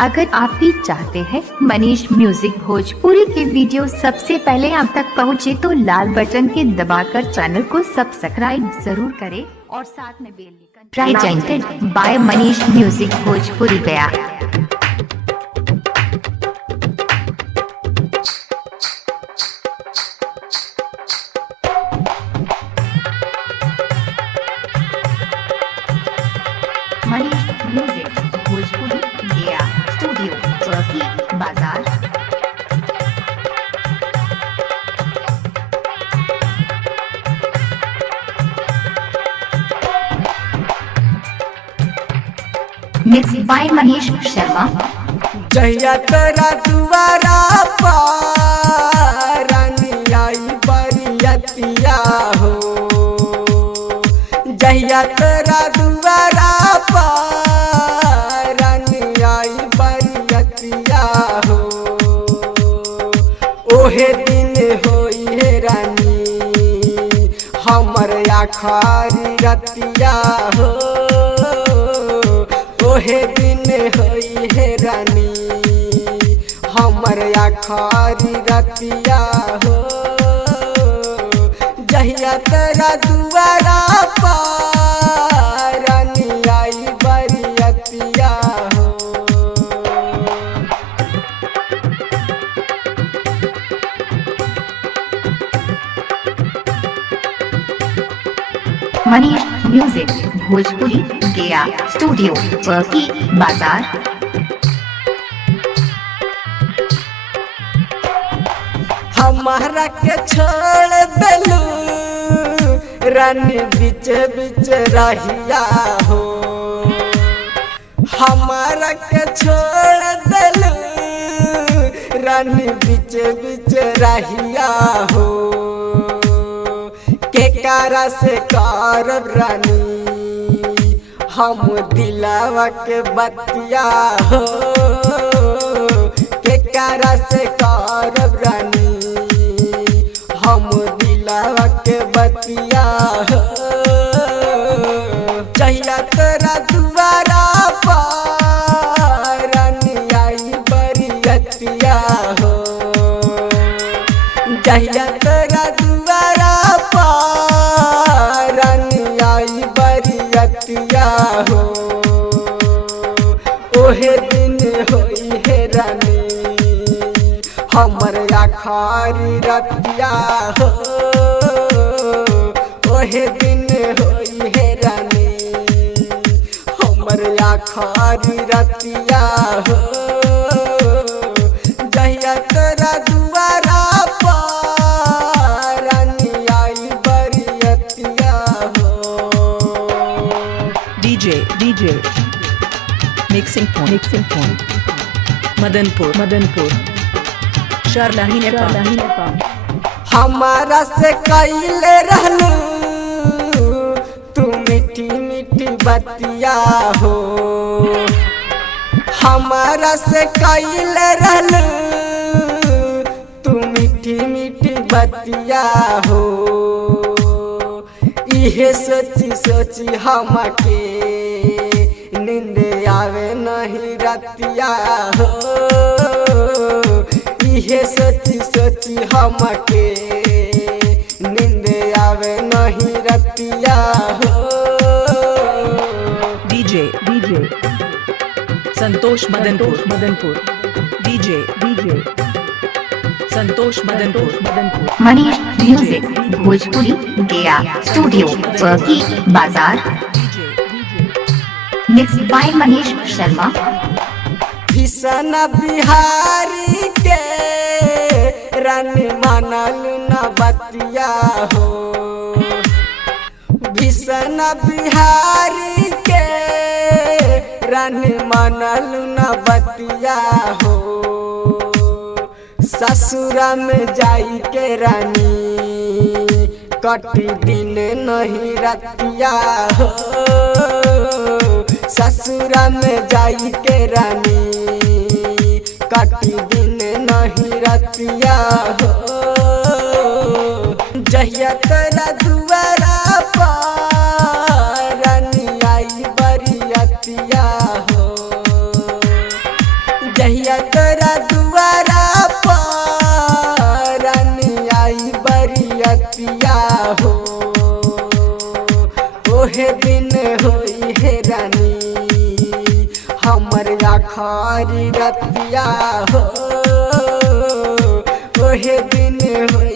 अगर आप भी चाहते हैं मनीष म्यूजिक भोजपुरी के वीडियो सबसे पहले आप तक पहुंचे तो लाल बटन के दबाकर चैनल को सब्सक्राइब जरूर करें और साथ में bell icon presented by Manish music Bhojpuri Gaya. Manish music Bhojpuri Gaya studio Chauki बाजार। Mix by Manish Sharma. जहिया तोरा दुआरा पर रानी आई बरियतिया हो, जहिया तोरा दुआरा पर रानी आई बरियतिया हो, ओहे दिन होई हे रानी हमर आखरी रतिया हो, ओहे दिन होई हे रानी हमर आखरी रतिया हो, जहिया तेरा दुआरा पर रानी आई बरियतिया हो। मनीष म्यूजिक भोजपुरी गया स्टूडियो चौकी बाजार। हमारा के छोड़ देलू रानी बीच बीच रहिया हो, हमारा के छोड़ देलू रानी बीच बीच रहिया हो, के कारा से करब रानी हम दिलावा के बतिया हो, के कारा से करब रानी हम दिलावा के बतिया हो, जहिया तोरा दुआरा पर रानी आई बरियतिया हो, जहिया तोरा दुआरा पर रानी आई बरियतिया हो, ओहे दिन होई हे रानी हमर आखरी रतिया हो, ओहे दिन होई हे रानी हमर आखरी रतिया हो, जहिया तोरा दुआरा पर रानी आई बरियतिया हो। DJ mixing point Madanpur Sarlahi Nepal. हमारा से कैले रहलू तू मीठी मीठी बतिया हो, हमारा से कैले रहलू तू मीठी मीठी बतिया हो, इहे सोची सोची हमके नींद आवे नहीं रतिया हो, इहे सोची सोची हमके नींद आवे नहीं रतिया हो। DJ Santosh Madanpur DJ Santosh Madanpur. Manish music Bhojpuri Gaya studio Chauki बाजार। Mix by Manish Sharma. भीषण बिहारी के रानी मानल न बतिया हो, भीषण बिहारी के रानी मानल न बतिया हो, ससुरा में जाई के रानी कटी दिन नहीं रतिया हो, ससुरा में जाई के रानी कटी दिन नहीं रतिया हो, जहिया तोरा दुआरा पर रानी आई बरियतिया हो, जहिया तोरा दुआरा पर रानी आई बरियतिया हो, ओहे दिन होई हे रानी हमर आखरी रतिया हो, ओहे दिन होई